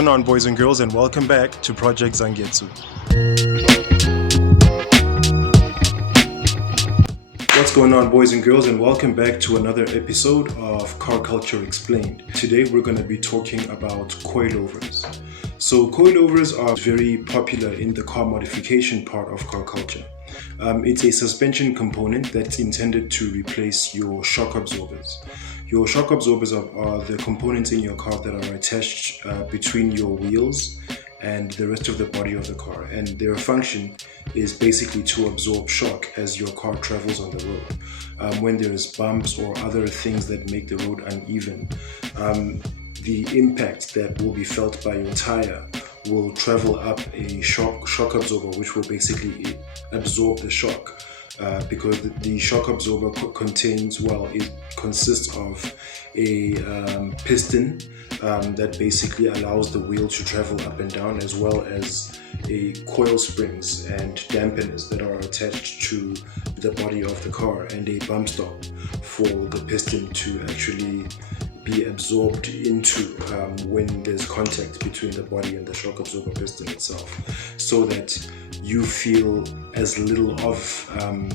going on, boys and girls, and welcome back to Project Zangetsu. What's going on, boys and girls, and welcome back to another episode of Car Culture Explained. Today we're going to be talking about coilovers. So coilovers are very popular in the car modification part of car culture. It's a suspension component that's intended to replace your shock absorbers. Your shock absorbers are the components in your car that are attached between your wheels and the rest of the body of the car, and their function is basically to absorb shock as your car travels on the road. When there's bumps or other things that make the road uneven, the impact that will be felt by your tire will travel up a shock absorber, which will basically absorb the shock. Because the shock absorber it consists of a piston that basically allows the wheel to travel up and down, as well as a coil springs and dampeners that are attached to the body of the car, and a bump stop for the piston to actually be absorbed into when there's contact between the body and the shock absorber piston itself, so that you feel as little of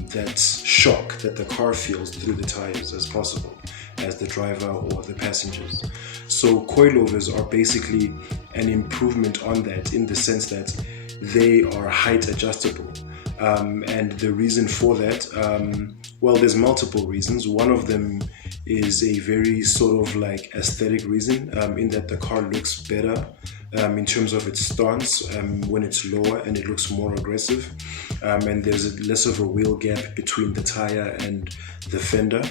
that shock that the car feels through the tires as possible, as the driver or the passengers. So coilovers are basically an improvement on that, in the sense that they are height adjustable. And the reason for that, there's multiple reasons. One of them is a very sort of like aesthetic reason, in that the car looks better in terms of its stance when it's lower, and it looks more aggressive, and there's less of a wheel gap between the tire and the fender.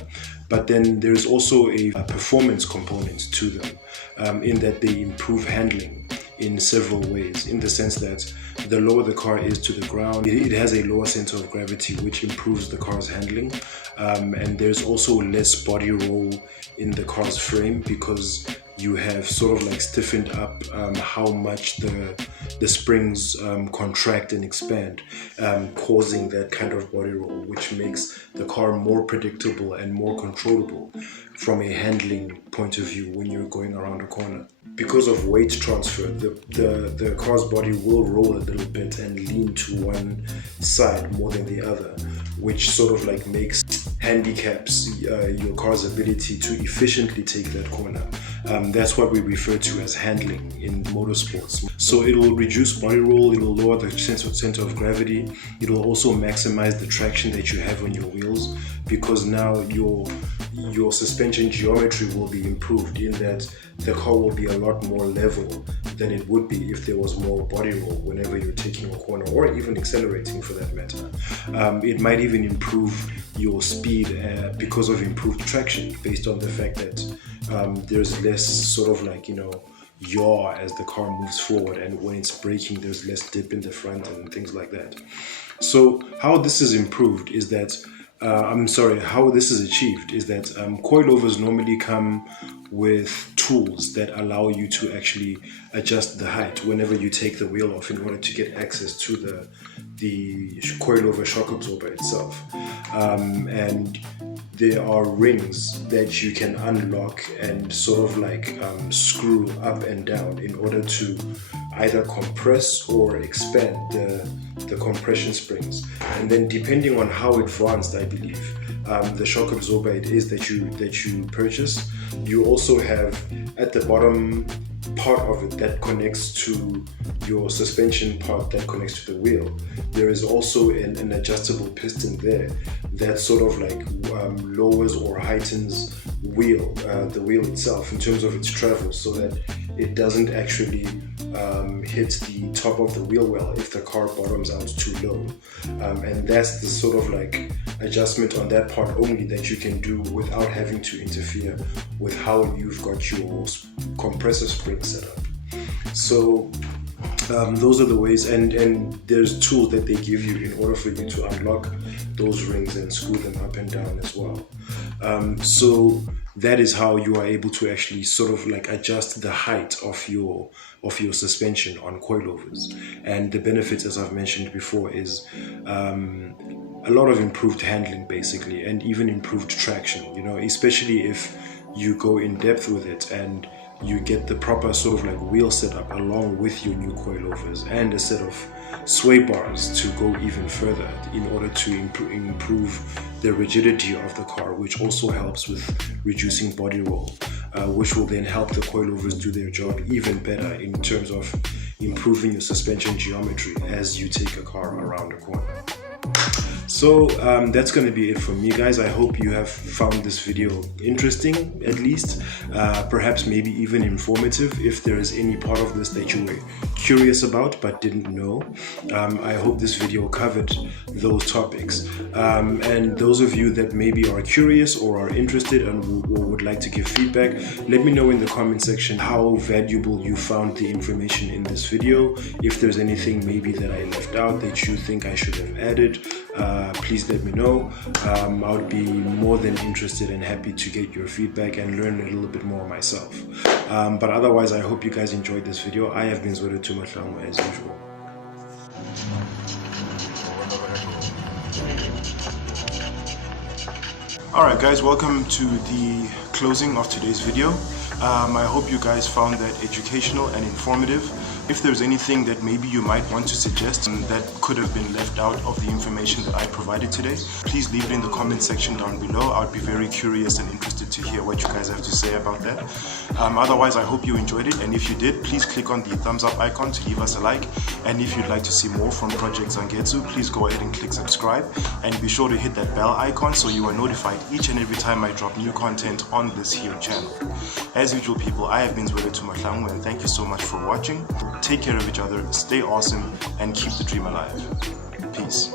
But then there's also a performance component to them, in that they improve handling in several ways, in the sense that the lower the car is to the ground, it has a lower center of gravity, which improves the car's handling, and there's also less body roll in the car's frame, because you have sort of like stiffened up how much the springs contract and expand, causing that kind of body roll, which makes the car more predictable and more controllable from a handling point of view when you're going around a corner. Because of weight transfer, the car's body will roll a little bit and lean to one side more than the other, which sort of like handicaps your car's ability to efficiently take that corner. That's what we refer to as handling in motorsports. So it will reduce body roll, it will lower the center of gravity, it will also maximize the traction that you have on your wheels, because now your suspension geometry will be improved, in that the car will be a lot more level than it would be if there was more body roll whenever you're taking a corner, or even accelerating for that matter. It might even improve your speed because of improved traction, based on the fact that there's less sort of like, yaw as the car moves forward, and when it's braking there's less dip in the front and things like that. So how this is improved is that how this is achieved is that coilovers normally come with tools that allow you to actually adjust the height whenever you take the wheel off, in order to get access to the coilover shock absorber itself. And there are rings that you can unlock and sort of like screw up and down in order to either compress or expand the compression springs. And then, depending on how advanced, I believe, the shock absorber it is that you purchase, you also have at the bottom part of it that connects to your suspension part that connects to the wheel. There is also an adjustable piston there that sort of like lowers or heightens the wheel itself in terms of its travel, so that it doesn't actually hit the top of the wheel well if the car bottoms out too low. And that's the sort of like adjustment on that part only that you can do without having to interfere with how you've got your compressor spring set up. So those are the ways, and there's tools that they give you in order for you to unlock those rings and screw them up and down as well. So that is how you are able to actually sort of like adjust the height of your suspension on coilovers. And the benefits, as I've mentioned before, is a lot of improved handling basically, and even improved traction, especially if you go in depth with it and you get the proper sort of like wheel setup along with your new coilovers and a set of sway bars to go even further in order to improve the rigidity of the car, which also helps with reducing body roll, which will then help the coilovers do their job even better in terms of improving your suspension geometry as you take a car around a corner. So that's going to be it from me, guys. I hope you have found this video interesting, at least, perhaps maybe even informative if there is any part of this that you were curious about but didn't know. I hope this video covered those topics, and those of you that maybe are curious or are interested and would like to give feedback, let me know in the comment section how valuable you found the information in this video. If there's anything maybe that I left out that you think I should have added, please let me know. I would be more than interested and happy to get your feedback and learn a little bit more myself. But otherwise, I hope you guys enjoyed this video. I have been Zwede Tumatlangu as usual. Alright guys, welcome to the closing of today's video. I hope you guys found that educational and informative. If there's anything that maybe you might want to suggest that could have been left out of the information that I provided today, please leave it in the comment section down below. I would be very curious and interested to hear what you guys have to say about that. Otherwise, I hope you enjoyed it, and if you did, please click on the thumbs up icon to leave us a like. And if you'd like to see more from Project Zangetsu, please go ahead and click subscribe, and be sure to hit that bell icon so you are notified each and every time I drop new content on this here channel. As usual, people, I have been Zwede Tumatlangu, and thank you so much for watching. Take care of each other, stay awesome, and keep the dream alive. Peace.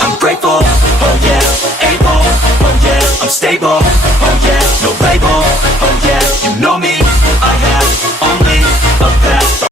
I'm grateful, oh yeah, able, oh yeah, I'm stable.